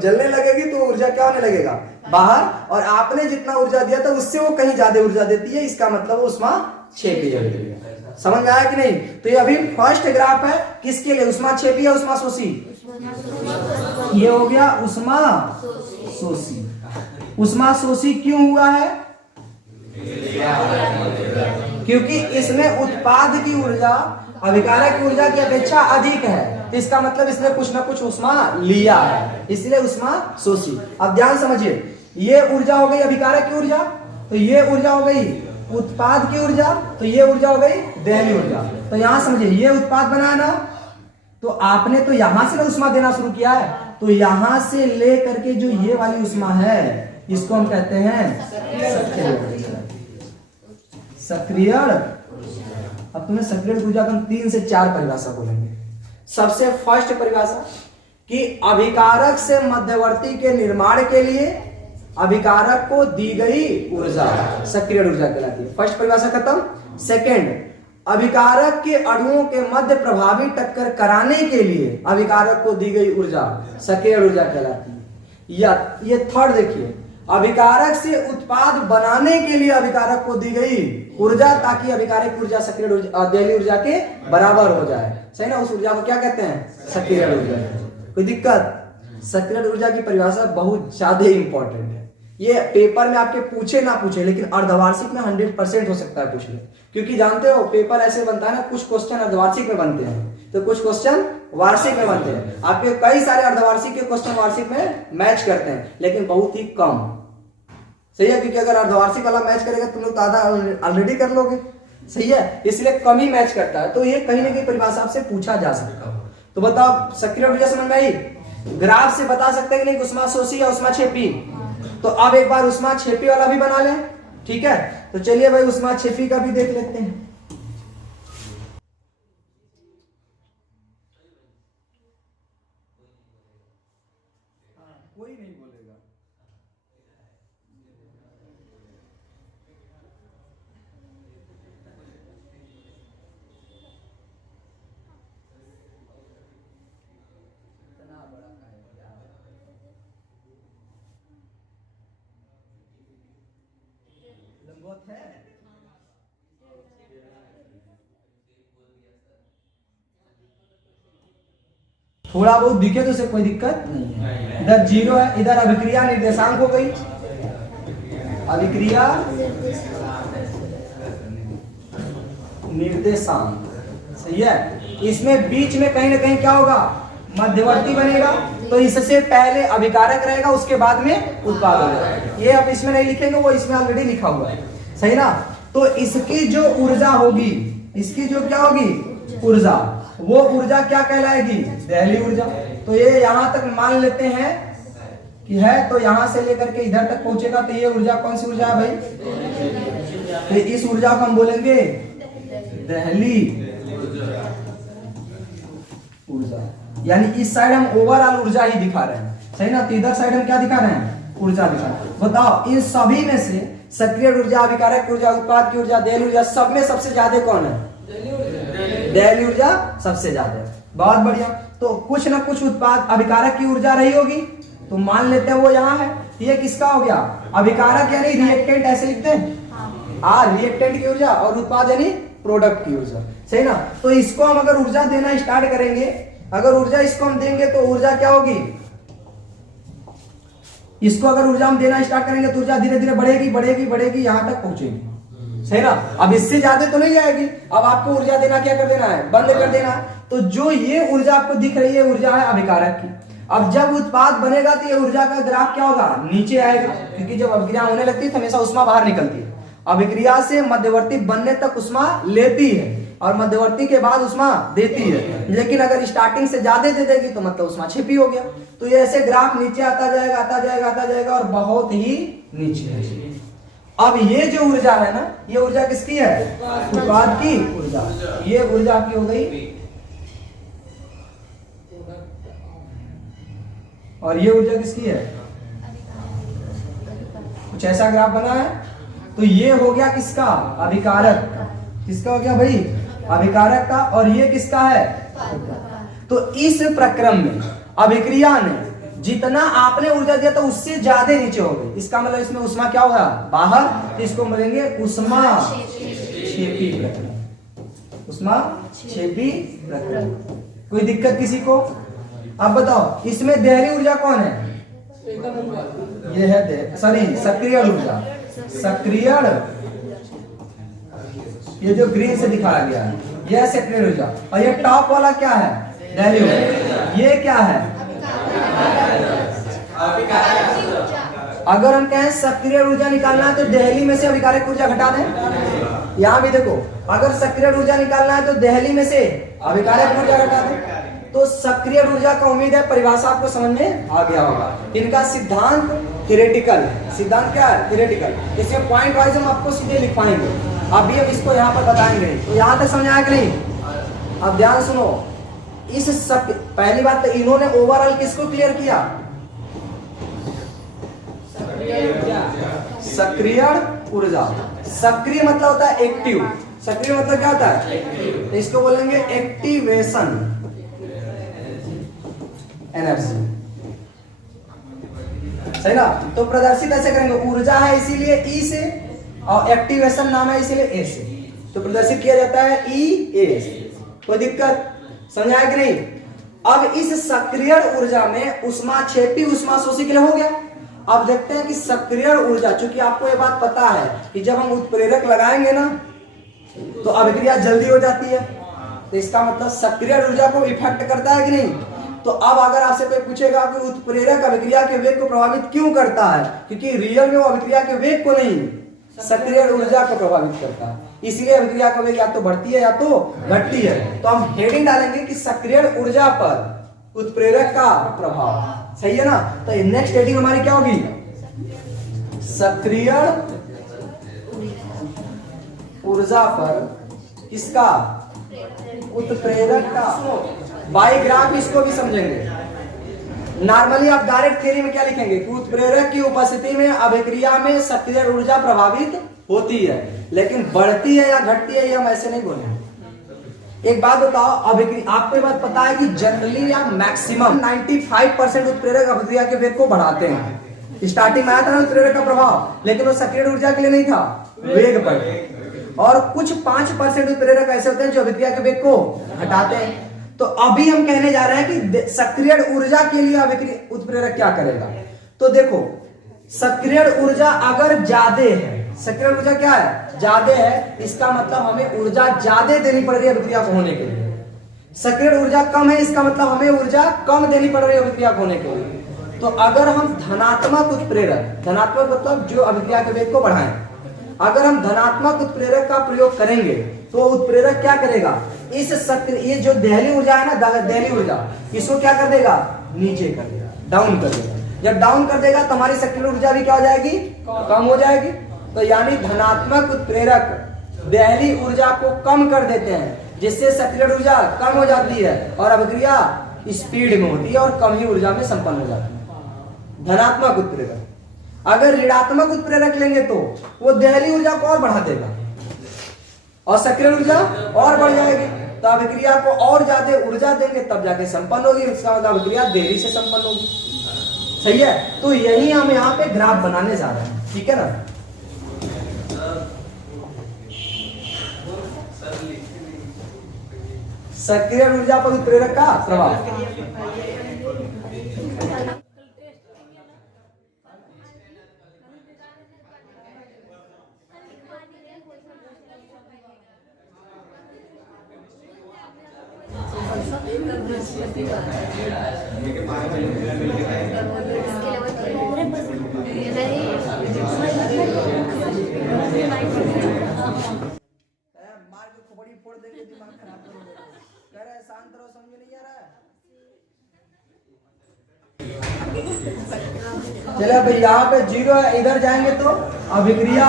जलने लगेगी तो ऊर्जा क्या होने लगेगा, बाहर। और आपने जितना ऊर्जा दिया था उससे वो कहीं ज्यादा ऊर्जा देती है, इसका मतलब वो उष्मा छेपी है। समझ में आया कि नहीं। तो ये अभी फर्स्ट ग्राफ है किसके लिए, उष्मा छेपी या उष्मा शोषी। ये हो गया उष्मा शोषी। उष्मा शोषी क्यों हुआ है, क्योंकि इसमें उत्पाद की ऊर्जा अभिकारक की ऊर्जा की अपेक्षा अधिक है, तो इसका मतलब इसने कुछ ना कुछ ऊष्मा लिया है, इसलिए ऊष्मा शोषी। अब ध्यान समझिए, ये ऊर्जा हो गई अभिकारक की ऊर्जा, तो ये ऊर्जा हो गई उत्पाद की ऊर्जा, तो ये ऊर्जा हो गई दहली ऊर्जा। तो यहां समझिए, ये उत्पाद बना ना, तो आपने तो यहां से ना ऊष्मा देना शुरू किया है, तो यहां से ले करके जो ये वाली ऊष्मा है इसको हम कहते हैं सक्रिय। अब तुम्हें सक्रिय ऊर्जा का 3 से 4 परिभाषा बोलेंगे। सबसे फर्स्ट परिभाषा कि अभिकारक से मध्यवर्ती के निर्माण के लिए अभिकारक को दी गई ऊर्जा सक्रिय ऊर्जा कहलाती है। फर्स्ट परिभाषा खत्म। सेकंड, अभिकारक के अणुओं के मध्य प्रभावी टक्कर कराने के लिए अभिकारक को दी गई ऊर्जा सक्रिय ऊर्जा कहलाती है। या ये थर्ड देखिए, अभिकारक से उत्पाद बनाने के लिए अभिकारक को दी गई ऊर्जा, ताकि अभिकारक ऊर्जा सक्रिय दहली ऊर्जा के बराबर हो जाए। सही ना, उस ऊर्जा को क्या कहते हैं? सक्रिय ऊर्जा। कोई दिक्कत? सक्रिय ऊर्जा की परिभाषा बहुत ज्यादा इंपॉर्टेंट है। ये पेपर में आपके पूछे ना पूछे, लेकिन अर्धवार्षिक में 100% हो सकता है पूछ ले, क्योंकि जानते हो पेपर ऐसे बनता है ना, कुछ क्वेश्चन अर्धवार्षिक में बनते हैं तो कुछ क्वेश्चन वार्षिक में बनते हैं। आपके कई सारे अर्धवार्षिक के क्वेश्चन वार्षिक में मैच करते हैं, लेकिन बहुत ही कम। सही है, क्योंकि अगर अर्धवार्षिक वाला मैच करेगा तुम लोग तो आधा ऑलरेडी कर लोगे। सही है, इसलिए कम ही मैच करता है, तो ये कहीं ना कहीं परिभाषा आपसे पूछा जा सकता है। तो बताओ सक्रिय ऊर्जा समझ में आई? ग्राफ से बता सकते हैं कि नहीं उष्मा शोषी या उष्मा छेपी? तो अब एक बार उष्मा छेपी वाला भी बना लें, ठीक है? तो चलिए भाई उष्मा छेपी का भी देख लेते हैं। कोई नहीं बोलेगा। लंबवत है, थोड़ा बहुत दिखे तो उसे कोई दिक्कत नहीं है। इधर 0 है, इधर अभिक्रिया निर्देशांक हो गई, अभिक्रिया निर्देशांक। सही है, इसमें बीच में कहीं ना कहीं क्या होगा? मध्यवर्ती बनेगा, तो इससे पहले अभिकारक रहेगा, उसके बाद में उत्पाद होगा। ये अब इसमें नहीं लिखेंगे, वो इसमें ऑलरेडी लिखा हुआ है। सही ना, तो इसकी जो ऊर्जा होगी, इसकी जो क्या होगी ऊर्जा, वो ऊर्जा क्या कहलाएगी? दहली ऊर्जा। तो ये यहां तक मान लेते हैं कि है, तो यहां से लेकर के इधर तक पहुंचेगा, तो ये ऊर्जा कौन सी ऊर्जा है भाई? तो इस ऊर्जा को हम बोलेंगे दहली ऊर्जा। यानी इस साइड हम ओवरऑल ऊर्जा ही दिखा रहे हैं। सही ना, तो इधर साइड हम क्या दिखा रहे हैं? ऊर्जा दिखा रहे हैं। बताओ इन सभी में से सक्रिय ऊर्जा, अभिकारक ऊर्जा, उत्पाद की ऊर्जा, दहली ऊर्जा, सब में सबसे ज्यादा कौन है? दहली ऊर्जा सबसे ज्यादा है। बहुत बढ़िया। तो कुछ ना कुछ उत्पाद अभिकारक की ऊर्जा रही होगी, तो मान लेते हैं वो यहाँ है। ये किसका हो गया? अभिकारक यानी रिएक्टेंट, ऐसे लिखते हैं रिएक्टेंट की ऊर्जा, और उत्पाद यानी प्रोडक्ट की ऊर्जा। सही ना, तो इसको हम अगर ऊर्जा देना स्टार्ट करेंगे, अगर ऊर्जा इसको हम देंगे तो ऊर्जा क्या होगी? इसको अगर ऊर्जा हम देना स्टार्ट करेंगे तो ऊर्जा धीरे धीरे बढ़ेगी बढ़ेगी बढ़ेगी, यहां तक पहुंचेगी। सही ना, अब इससे ज्यादा तो नहीं जाएगी। अब आपको ऊर्जा देना क्या कर देना है? बंद कर देना। तो जो ये ऊर्जा आपको दिख रही है, ऊर्जा है अभिकारक की। अब जब उत्पाद बनेगा तो ये ऊर्जा का ग्राफ क्या होगा? नीचे आएगा, क्योंकि जब अभिक्रिया होने लगती है तो हमेशा उष्मा बाहर निकलती है। अभिक्रिया से मध्यवर्ती बनने तक उष्मा लेती है और मध्यवर्ती के बाद उष्मा देती है। लेकिन अगर स्टार्टिंग से ज्यादा दे देगी तो मतलब उष्मा छिपी हो गया। तो ये ऐसे ग्राफ नीचे आता जाएगा आता जाएगा आता जाएगा और बहुत ही नीचे। अब ये जो ऊर्जा है ना, ये ऊर्जा किसकी है? उत्पाद की ऊर्जा। ये ऊर्जा की हो गई, और ये ऊर्जा किसकी है? कुछ ऐसा ग्राफ बना है। तो ये हो गया किसका? अभिकारक का। किसका हो गया भाई? अभिकारक का। और ये किसका है? तो इस प्रक्रम में अभिक्रिया ने जितना आपने ऊर्जा दिया तो उससे ज्यादा नीचे हो गई। इसका मतलब इसमें उष्मा क्या होगा? बाहर। तो इसको बोलेंगे उष्मा छेपी प्रक्रम। उष्मा छेपी प्रक्रम। कोई दिक्कत किसी को? अब बताओ इसमें दहली ऊर्जा कौन है? ये है सक्रिय ऊर्जा। सक्रिय, ये जो ग्रीन से दिखाया गया है यह सक्रिय ऊर्जा। और ये टॉप वाला क्या है? दहली ऊर्जा। ये क्या है? अगर हम कहें सक्रिय ऊर्जा निकालना है तो दहली में से अभिकारक ऊर्जा घटा दें। यहां भी देखो, अगर सक्रिय ऊर्जा निकालना है तो दहली में से अभिकारक ऊर्जा घटा दें। तो सक्रिय ऊर्जा का उम्मीद है परिभाषा आपको समझ में आ गया होगा। इनका सिद्धांत थ्योरेटिकल, सिद्धांत क्या है? थ्योरेटिकल। इसमें पॉइंट वाइज हम आपको सीधे लिख पाएंगे, अभी हम इसको यहाँ पर बताएंगे। तो यहाँ तक समझ आया कि नहीं? अब ध्यान सुनो, इस सब पहली बात तो इन्होंने ओवरऑल किसको क्लियर किया? सक्रिय ऊर्जा। सक्रिय मतलब होता है एक्टिव, सक्रिय मतलब क्या होता है? तो इसको बोलेंगे एक्टिवेशन एनर्जी, सही ना? तो प्रदर्शित ऐसे करेंगे, ऊर्जा है इसीलिए ई से, और एक्टिवेशन नाम है इसीलिए ए से, तो प्रदर्शित किया जाता है ई ए। कोई दिक्कत समझाया कि नहीं? अब इस सक्रिय ऊर्जा में ऊष्माक्षेपी ऊष्माशोषी के लिए हो गया। अब देखते हैं कि सक्रिय ऊर्जा, चूंकि आपको ये बात पता है कि जब हम उत्प्रेरक लगाएंगे ना तो अभिक्रिया जल्दी हो जाती है, तो इसका मतलब सक्रिय ऊर्जा को इफेक्ट करता है कि नहीं? तो अब अगर आपसे कोई पूछेगा कि उत्प्रेरक अभिक्रिया के वेग को प्रभावित क्यों करता है, क्योंकि रियल में वो अभिक्रिया के वेग को नहीं, सक्रिय ऊर्जा को प्रभावित करता है, इसलिए अभिक्रिया का वेग या तो बढ़ती है या तो घटती है। तो हम हेडिंग डालेंगे कि सक्रिय ऊर्जा पर उत्प्रेरक का प्रभाव, सही है ना? तो नेक्स्ट हेडिंग हमारी क्या होगी? सक्रिय ऊर्जा पर किसका? उत्प्रेरक का। बाई ग्राफ इसको भी समझेंगे। नॉर्मली आप डायरेक्ट थ्योरी में क्या लिखेंगे कि उत्प्रेरक की उपस्थिति में अभिक्रिया में सक्रिय ऊर्जा प्रभावित होती है, लेकिन बढ़ती है या घटती है ये हम ऐसे नहीं बोलेंगे। एक बात बताओ, अभिक्रिया, आपको ये बात पता है कि जनरली या मैक्सिमम 95% उत्प्रेरक अभिक्रिया के वेग को बढ़ाते हैं। स्टार्टिंग में आया था ना उत्प्रेरक का प्रभाव, लेकिन वो सक्रिय ऊर्जा के लिए नहीं था, वेग पर। और कुछ 5% उत्प्रेरक ऐसे होते हैं जो अभिक्रिया के वेग को घटाते हैं। तो अभी हम कहने जा रहे हैं कि सक्रिय ऊर्जा के लिए अभिक्रिया उत्प्रेरक क्या करेगा। तो देखो, सक्रिय ऊर्जा अगर ज्यादा है, सक्रिय ऊर्जा क्या है? ज्यादा है, इसका मतलब हमें ऊर्जा ज्यादा देनी पड़ रही है अभिक्रिया को होने के लिए। सक्रिय ऊर्जा कम है, इसका मतलब हमें ऊर्जा कम देनी पड़ रही है अभिक्रिया को होने के लिए। तो अगर हम धनात्मक उत्प्रेरक, धनात्मक मतलब जो अभिक्रिया के वेग को बढ़ाएं, अगर हम धनात्मक उत्प्रेरक का प्रयोग करेंगे तो उत्प्रेरक क्या करेगा? इस सक्रिय, ये जो दहली ऊर्जा है ना, दहली ऊर्जा, इसको क्या कर देगा? नीचे कर देगा, डाउन कर देगा। जब डाउन कर देगा तो हमारी सक्रिय ऊर्जा भी क्या हो जाएगी? कम हो जाएगी। तो यानी धनात्मक उत्प्रेरक दहली ऊर्जा को कम कर देते हैं, जिससे सक्रिय ऊर्जा कम हो जाती है और अभिक्रिया स्पीड में होती है और कम ही ऊर्जा में संपन्न हो जाती है। धनात्मक उत्प्रेरक। अगर ऋणात्मक उत्प्रेरक लेंगे तो वो दहली ऊर्जा को और बढ़ा देगा और सक्रिय ऊर्जा और बढ़ जाएगी। तो अभिक्रिया को और ज्यादा ऊर्जा देंगे तब जाके संपन्न होगी, इसका मतलब अभिक्रिया देरी से संपन्न होगी, सही है? तो यही हम यहाँ पे ग्राफ बनाने जा रहे हैं, ठीक है ना? सक्रिय ऊर्जा पर उत्प्रेरक का प्रभाव। शांत रहो, समझ नहीं आ रहा है? चलो भाई, यहाँ पे 0 है, इधर जाएंगे तो अभिक्रिया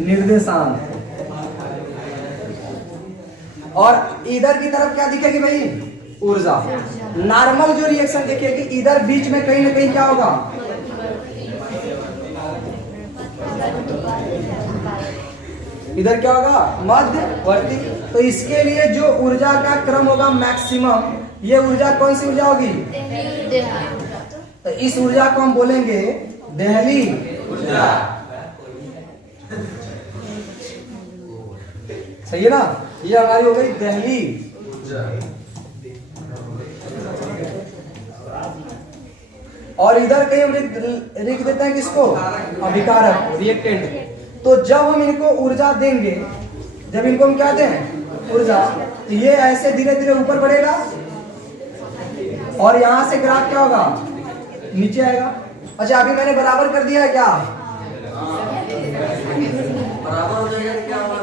निर्देशांक, और इधर की तरफ क्या दिखेगी भाई? ऊर्जा। नॉर्मल जो रिएक्शन दिखेगी, इधर बीच में कहीं ना कहीं क्या होगा? इधर क्या होगा? मध्यवर्ती। तो इसके लिए जो ऊर्जा का क्रम होगा मैक्सिमम, ये ऊर्जा कौन सी ऊर्जा होगी? तो इस ऊर्जा को हम बोलेंगे दहली ऊर्जा, सही है ना? ये हमारी हो गई दहली ऊर्जा। और इधर कहीं हम लिख देते हैं किसको? अभिकारक, रिएक्टेंट। तो जब हम इनको ऊर्जा देंगे, जब इनको हम क्या दें ऊर्जा, तो ये ऐसे धीरे धीरे ऊपर बढ़ेगा और यहां से ग्राफ क्या होगा नीचे आएगा। अच्छा अभी मैंने बराबर कर दिया है क्या, बराबर हो जाएगा क्या होगा,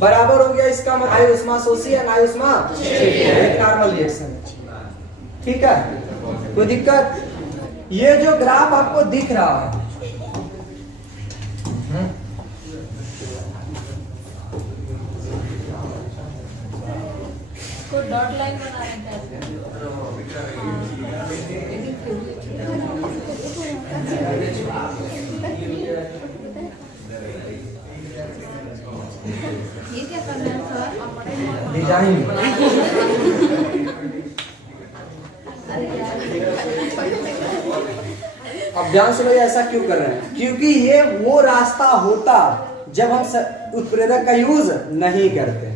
बराबर हो गया। इसका मतलब नाई उष्माशोषी है, नाई उष्माक्षेपी, नॉर्मल रिएक्शन। ठीक है, कोई दिक्कत? ये जो ग्राफ आपको दिख रहा है, को डॉट लाइन बना रहे ये क्या करना है सर? डिजाइन। अब ध्यान से भाई ऐसा क्यों कर रहे हैं, क्योंकि ये वो रास्ता होता जब हम उत्प्रेरक का यूज नहीं करते।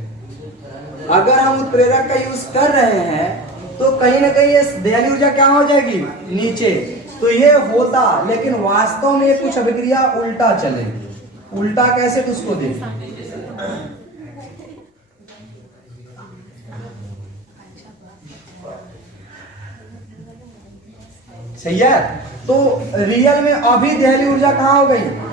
अगर हम उत्प्रेरक का यूज कर रहे हैं तो कहीं ना कहीं ये दहली ऊर्जा क्या हो जाएगी नीचे, तो ये होता, लेकिन वास्तव में ये कुछ अभिक्रिया उल्टा चलेगी। उल्टा कैसे, तो उसको देख। सही है, तो रियल में अभी दहली ऊर्जा कहां हो गई,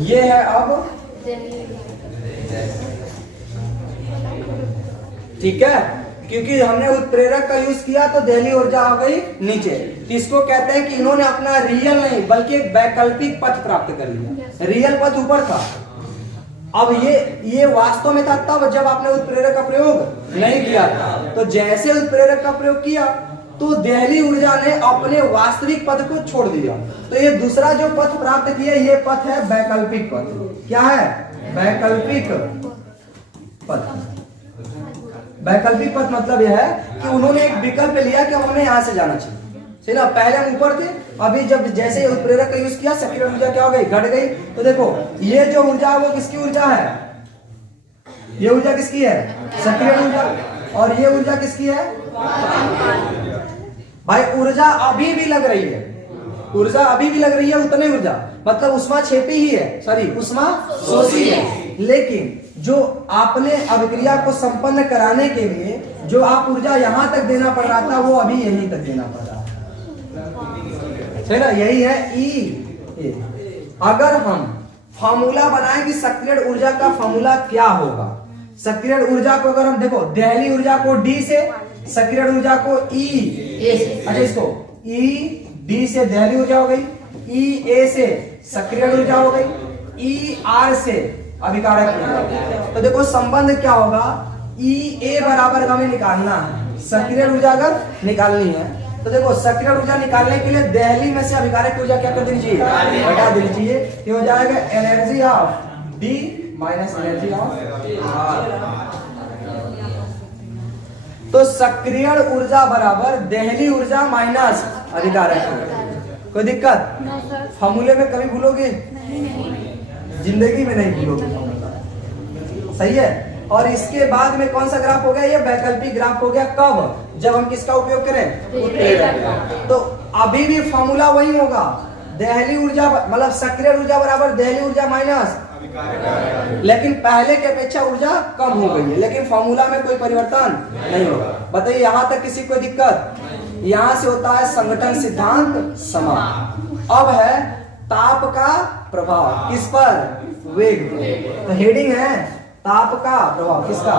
ये है अब, ठीक है, क्योंकि हमने उत्प्रेरक का यूज किया तो दहली ऊर्जा आ गई नीचे। इसको कहते हैं कि इन्होंने अपना रियल नहीं बल्कि एक वैकल्पिक पथ प्राप्त कर लिया। रियल पथ ऊपर था, अब ये वास्तव में था तब जब आपने उत्प्रेरक का प्रयोग नहीं किया था। तो जैसे उत्प्रेरक का प्रयोग किया तो दहली ऊर्जा ने अपने वास्तविक पथ को छोड़ दिया। तो ये दूसरा जो पथ प्राप्त किया, ये पथ है वैकल्पिक पथ। क्या है, वैकल्पिक पथ। वैकल्पिक पथ मतलब यह है कि उन्होंने एक विकल्प लिया कि हमें यहां से जाना चाहिए। सही ना, पहले हम ऊपर थे, अभी जब जैसे उत्प्रेरक का यूज किया सक्रिय ऊर्जा क्या हो गई, घट गई। तो देखो ये जो ऊर्जा है वो किसकी ऊर्जा है, ये ऊर्जा किसकी है, सक्रिय ऊर्जा, और ये ऊर्जा किसकी है भाई, ऊर्जा अभी भी लग रही है, ऊर्जा अभी भी लग रही है, उतनी ऊर्जा मतलब उष्माक्षेपी ही है, सॉरी उष्माशोषी है। लेकिन जो आपने अभिक्रिया को संपन्न कराने के लिए जो आप ऊर्जा यहां तक देना पड़ रहा था वो अभी यहीं तक देना पड़ रहा है ना, यही है ई। अगर हम फॉर्मूला बनाएं कि सक्रिय ऊर्जा का फॉर्मूला क्या होगा, सक्रिय ऊर्जा को अगर हम देखो, दहली ऊर्जा को डी से, सक्रिय ऊर्जा को ई ए से, अच्छा इसको ई डी से दहली ऊर्जा हो गई, ई ए से सक्रिय ऊर्जा हो गई, ई आर से अभिकारक ऊर्जा। तो देखो संबंध क्या होगा, ई ए बराबर हमें निकालना है, सक्रिय ऊर्जा अगर निकालनी है तो देखो सक्रिय ऊर्जा निकालने के लिए दहली में से अभिकारक ऊर्जा क्या कर देनी चाहिए, हटा देनी चाहिए। ये हो जाएगा energy of D minus energy of R. तो सक्रिय ऊर्जा बराबर दहली ऊर्जा माइनस अभिकारक ऊर्जा। कोई दिक्कत, फॉर्मूले में कभी भूलोगे, जिंदगी में नहीं भूलोगे। सही है, और इसके बाद में कौन सा ग्राफ हो गया, ये वैकल्पिक ग्राफ हो गया। कब, जब हम किसका उपयोग करें, उत्प्रेरक। तो अभी भी फॉर्मूला वही होगा, दहली ऊर्जा मतलब सक्रिय ऊर्जा बराबर दहली ऊर्जा माइनस, लेकिन पहले की अपेक्षा ऊर्जा कम हो गई है, लेकिन फॉर्मूला में कोई परिवर्तन नहीं होगा। बताइए यहां तक किसी को दिक्कत, यहां से होता है संगठन सिद्धांत समान। अब है ताप का प्रभाव किस पर, वेग। तो हेडिंग है ताप का प्रभाव किसका,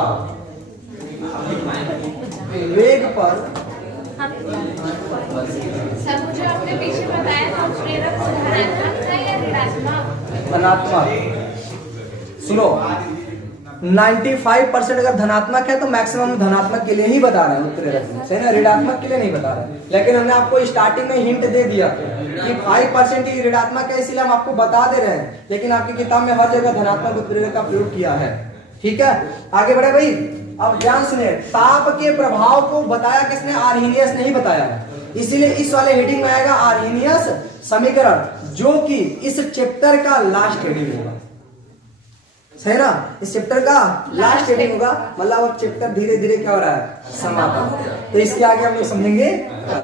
वेग पर। सब जो आपने पीछे बताया था उत्प्रेरक धनात्मक था या ऋणात्मक, धनात्मक। सुनो 95% अगर धनात्मक है तो मैक्सिमम धनात्मक के लिए ही बता रहे हैं उत्प्रेरक, सही ना, ऋणात्मक के लिए नहीं बता रहे। लेकिन हमने आपको स्टार्टिंग में हिंट दे दिया कि 5% ही ऋणात्मक है, इसलिए हम आपको बता दे रहे हैं, लेकिन आपकी किताब में हर जगह धनात्मक उत्प्रेरक का प्रयोग किया है। ठीक है, आगे बढ़े भाई। अब ध्यान सुनिए, ताप के प्रभाव को बताया किसने, आर्हेनियस ने ही बताया है, इसीलिए इस वाले हेडिंग में आएगा आर्हेनियस समीकरण, जो कि इस चैप्टर का लास्ट हेडिंग होगा। सही ना। इस चैप्टर का लास्ट हेडिंग होगा, मतलब अब चैप्टर धीरे धीरे क्या हो रहा है, समाप्त। तो इसके आगे हम लोग समझेंगे।